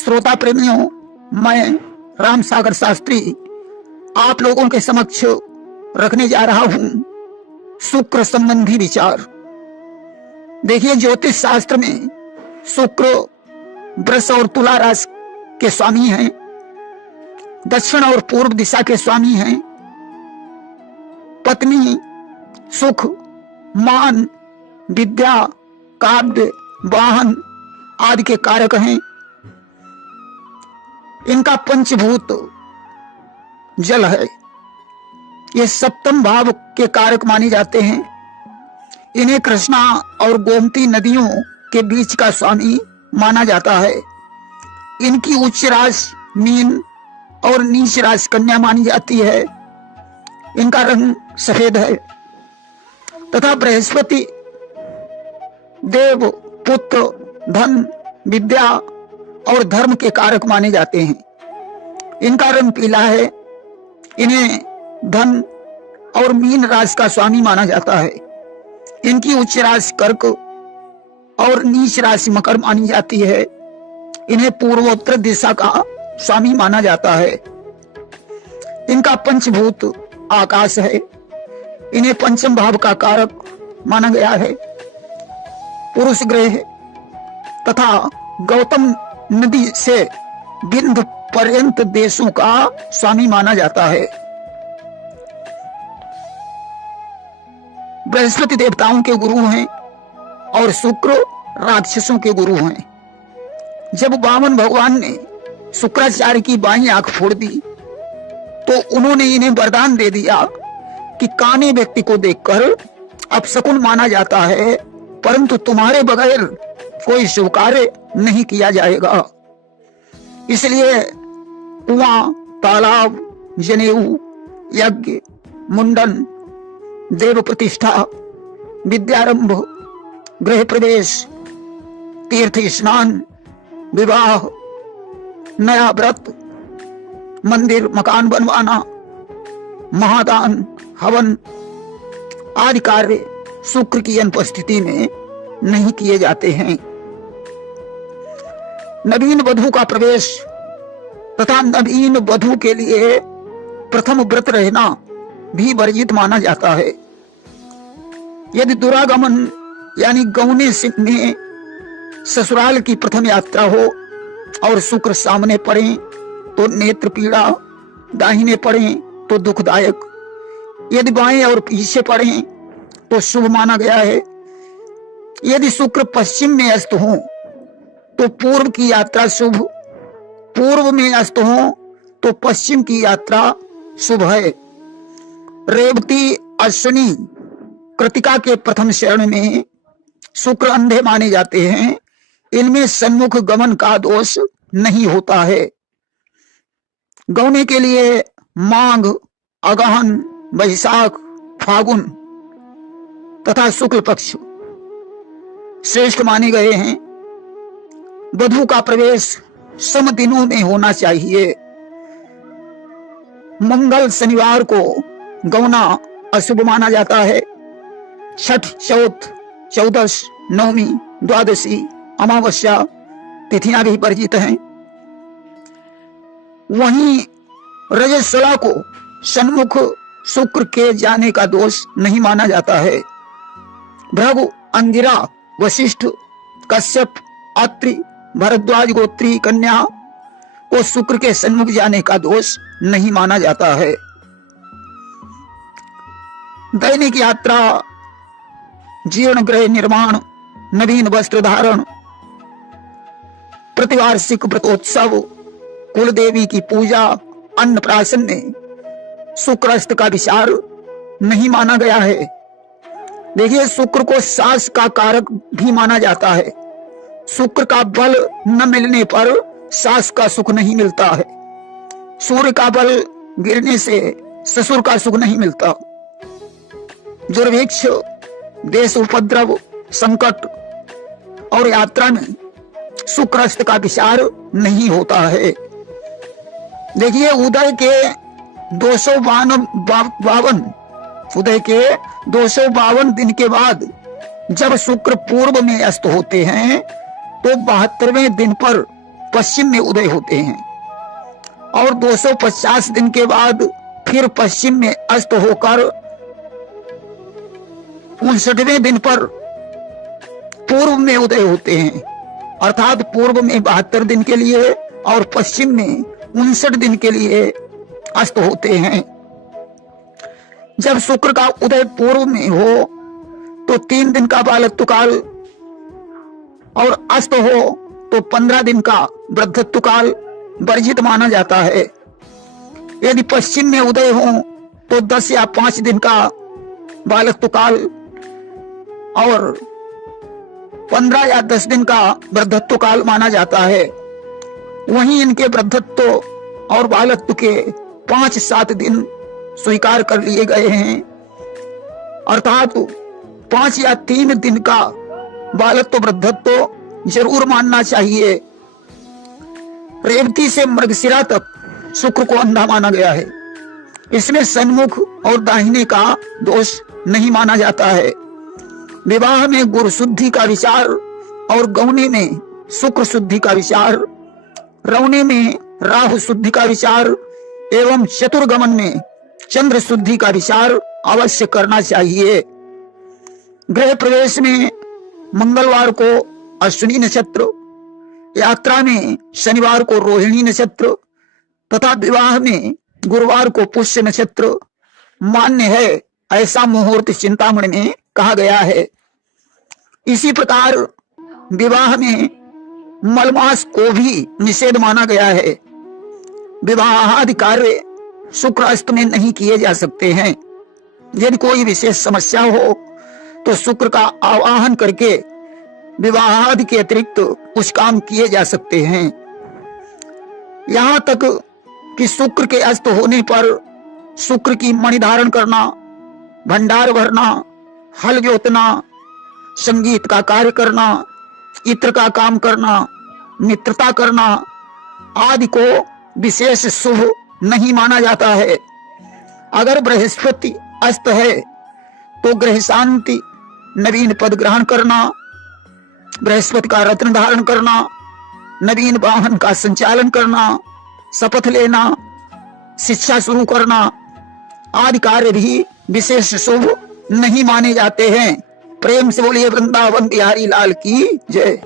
श्रोता प्रेमियों, मैं राम सागर शास्त्री आप लोगों के समक्ष रखने जा रहा हूं शुक्र संबंधी विचार। देखिए, ज्योतिष शास्त्र में शुक्र वृष और तुला राशि के स्वामी हैं, दक्षिण और पूर्व दिशा के स्वामी हैं, पत्नी, सुख, मान, विद्या, काव्य, वाहन आदि के कारक हैं। इनका पंचभूत जल है। ये सप्तम भाव के कारक माने जाते हैं। इन्हें कृष्णा और गोमती नदियों के बीच का स्वामी माना जाता है। इनकी उच्च राशि मीन और नीच राशि कन्या मानी जाती है। इनका रंग सफेद है तथा बृहस्पति देव, पुत्र, धन, विद्या और धर्म के कारक माने जाते हैं। इनका रंग पीला है। इन्हें धन और मीन राशि का स्वामी माना जाता है। इनकी उच्च राशि कर्क और नीच राशि मकर मानी जाती है। इन्हें पूर्वोत्तर दिशा का स्वामी माना जाता है। इनका पंचभूत आकाश है। इन्हें पंचम भाव का कारक माना गया है। पुरुष ग्रह तथा गौतम नदी से बिंद पर्यंत देशों का स्वामी माना जाता है। बृहस्पति देवताओं के गुरु हैं और शुक्र राक्षसों के गुरु हैं। जब वामन भगवान ने शुक्राचार्य की बाईं आंख फोड़ दी तो उन्होंने इन्हें वरदान दे दिया कि काने व्यक्ति को देखकर अपशकुन माना जाता है, परंतु तुम्हारे बगैर कोई शुभ कार्य नहीं किया जाएगा। इसलिए कुआं, तालाब, जनेऊ, यज्ञ, मुंडन, देव प्रतिष्ठा, विद्यारंभ, गृह प्रवेश, तीर्थ स्नान, विवाह, नया व्रत, मंदिर मकान बनवाना, महादान, हवन आदि कार्य शुक्र की अनुपस्थिति में नहीं किए जाते हैं। नवीन वधू का प्रवेश तथा नवीन वधू के लिए प्रथम व्रत रहना भी वर्जित माना जाता है। यदि दुरागमन यानी गौने में ससुराल की प्रथम यात्रा हो और शुक्र सामने पड़े तो नेत्र पीड़ा, दाहिने पड़े तो दुखदायक, यदि बाएं और पीछे पड़े तो शुभ माना गया है। यदि शुक्र पश्चिम में अस्त हो तो पूर्व की यात्रा शुभ, पूर्व में अस्त हो तो पश्चिम की यात्रा शुभ है। रेवती, अश्विनी, कृतिका के प्रथम चरण में शुक्र अंधे माने जाते हैं। इनमें सन्मुख गमन का दोष नहीं होता है। गौने के लिए माघ, अगहन, वैशाख, फागुन तथा शुक्ल पक्ष श्रेष्ठ माने गए हैं। वधू का प्रवेश सम दिनों में होना चाहिए। मंगल, शनिवार को गौना अशुभ माना जाता है। छठ, चौथ, चौदस, नवमी, द्वादशी, अमावस्या तिथियां भी वर्जित हैं। वहीं रजस्वला को सन्मुख शुक्र के जाने का दोष नहीं माना जाता है। भृगु, अंगिरा, वशिष्ठ, कश्यप, अत्रि, भरद्वाज गोत्री कन्या को शुक्र के सन्मुख जाने का दोष नहीं माना जाता है। दैनिक यात्रा, जीर्ण गृह निर्माण, नवीन वस्त्र धारण, प्रतिवार्षिक व्रतोत्सव, कुल देवी की पूजा, अन्नप्राशन में शुक्र का विचार नहीं माना गया है। देखिए, शुक्र को सास का कारक भी माना जाता है। शुक्र का बल न मिलने पर सास का सुख नहीं मिलता है। सूर्य का बल गिरने से ससुर का सुख नहीं मिलता। दुर्भिक्ष, देश उपद्रव, संकट और यात्रा में शुक्र का विचार नहीं होता है। देखिए, उदय के 252 दिन के बाद जब शुक्र पूर्व में अस्त होते हैं तो 72वें दिन पर पश्चिम में उदय होते हैं और 250 दिन के बाद फिर पश्चिम में अस्त होकर 59वें दिन पर पूर्व में उदय होते हैं, अर्थात पूर्व में 72 दिन के लिए और पश्चिम में 59 दिन के लिए अस्त होते हैं। जब शुक्र का उदय पूर्व में हो तो 3 दिन का बालत्व काल और अस्त हो तो 15 दिन का वृद्धत्व काल वर्जित माना जाता है। यदि पश्चिम में उदय हो तो 10 या 5 दिन का बालत्व काल और 15 या 10 दिन का वृद्धत्व काल माना जाता है। वहीं इनके वृद्धत्व और बालत्व के 5-7 दिन स्वीकार कर लिए गए हैं, अर्थात 5 या 3 दिन का बालत्व वृद्धत्व जरूर मानना चाहिए। रेवती से मृगशिरा तक शुक्र को अंधा माना गया है। इसमें सन्मुख और दाहिने का दोष नहीं माना जाता है। विवाह में गुरु शुद्धि का विचार और गौने में शुक्र शुद्धि का विचार, रौने में राहु शुद्धि का विचार एवं चतुर्गमन में चंद्र शुद्धि का विचार अवश्य करना चाहिए। गृह प्रवेश में मंगलवार को अश्विनी नक्षत्र, यात्रा में शनिवार को रोहिणी नक्षत्र तथा विवाह में गुरुवार को पुष्य नक्षत्र मान्य है, ऐसा मुहूर्त चिंतामणि में कहा गया है। इसी प्रकार विवाह में मलमास को भी निषेध माना गया है। विवाह आदि कार्य शुक्र अस्त में नहीं किए जा सकते हैं। यदि कोई विशेष समस्या हो तो शुक्र का आवाहन करके विवाह आदि के अतिरिक्त कुछ काम किए जा सकते हैं। यहां तक कि शुक्र के अस्त होने पर शुक्र की मणि धारण करना, भंडार भरना, हल जोतना, संगीत का कार्य करना, इत्र का काम करना, मित्रता करना आदि को विशेष शुभ नहीं माना जाता है। अगर बृहस्पति अस्त है तो गृह शांति, नवीन पद ग्रहण करना, बृहस्पति का रत्न धारण करना, नवीन वाहन का संचालन करना, शपथ लेना, शिक्षा शुरू करना आदि कार्य भी विशेष शुभ नहीं माने जाते हैं। प्रेम से बोलिए वृंदावन बिहारी लाल की जय।